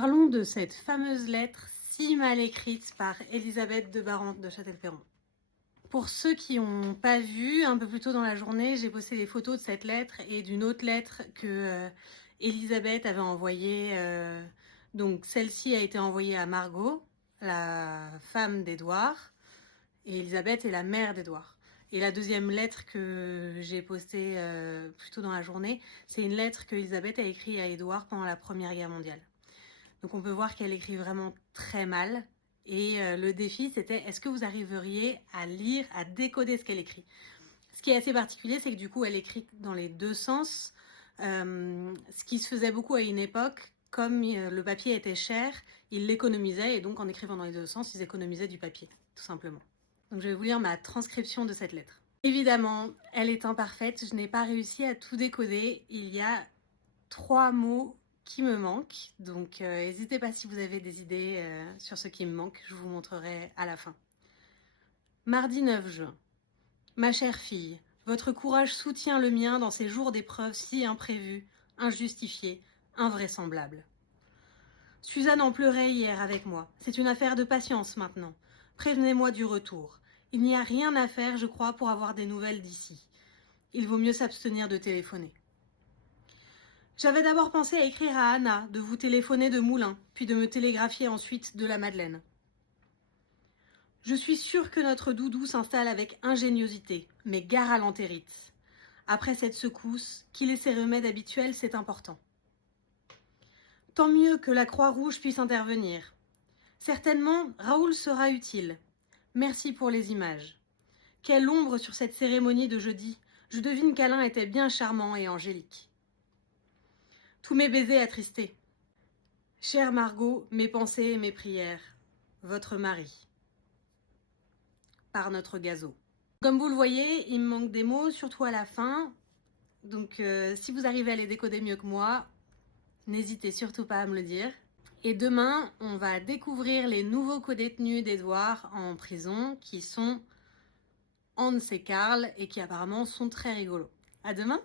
Parlons de cette fameuse lettre si mal écrite par Élisabeth de Barante de Châtelleferault. Pour ceux qui n'ont pas vu, un peu plus tôt dans la journée, j'ai posté des photos de cette lettre et d'une autre lettre que Élisabeth avait envoyée. Donc celle-ci a été envoyée à Margot, la femme d'Édouard, et Élisabeth est la mère d'Édouard. Et la deuxième lettre que j'ai postée plus tôt dans la journée, c'est une lettre qu'Élisabeth a écrite à Édouard pendant la Première Guerre mondiale. Donc on peut voir qu'elle écrit vraiment très mal. Et le défi, c'était est-ce que vous arriveriez à lire, à décoder ce qu'elle écrit? Ce qui est assez particulier, c'est que du coup, elle écrit dans les deux sens. Ce qui se faisait beaucoup à une époque, comme le papier était cher, ils l'économisaient et donc en écrivant dans les deux sens, ils économisaient du papier, tout simplement. Donc je vais vous lire ma transcription de cette lettre. Évidemment, elle est imparfaite, je n'ai pas réussi à tout décoder. Il y a 3 mots qui me manquent, donc n'hésitez pas si vous avez des idées sur ce qui me manque, je vous montrerai à la fin. Mardi 9 juin. Ma chère fille, votre courage soutient le mien dans ces jours d'épreuves si imprévus, injustifiés, invraisemblables. Suzanne en pleurait hier avec moi. C'est une affaire de patience maintenant. Prévenez-moi du retour. Il n'y a rien à faire, je crois, pour avoir des nouvelles d'ici. Il vaut mieux s'abstenir de téléphoner. J'avais d'abord pensé à écrire à Anna, de vous téléphoner de Moulins, puis de me télégraphier ensuite de la Madeleine. Je suis sûre que notre doudou s'installe avec ingéniosité, mais gare à l'entérite. Après cette secousse, qu'il ait ses remèdes habituels, c'est important. Tant mieux que la Croix-Rouge puisse intervenir. Certainement, Raoul sera utile. Merci pour les images. Quelle ombre sur cette cérémonie de jeudi. Je devine qu'Alain était bien charmant et angélique. Tous mes baisers attristés. Chère Margot, mes pensées et mes prières. Votre mari. Par notre Gazo. Comme vous le voyez, il me manque des mots, surtout à la fin. Donc si vous arrivez à les décoder mieux que moi, n'hésitez surtout pas à me le dire. Et demain, on va découvrir les nouveaux codétenus d'Édouard en prison qui sont Hans et Karl et qui apparemment sont très rigolos. À demain!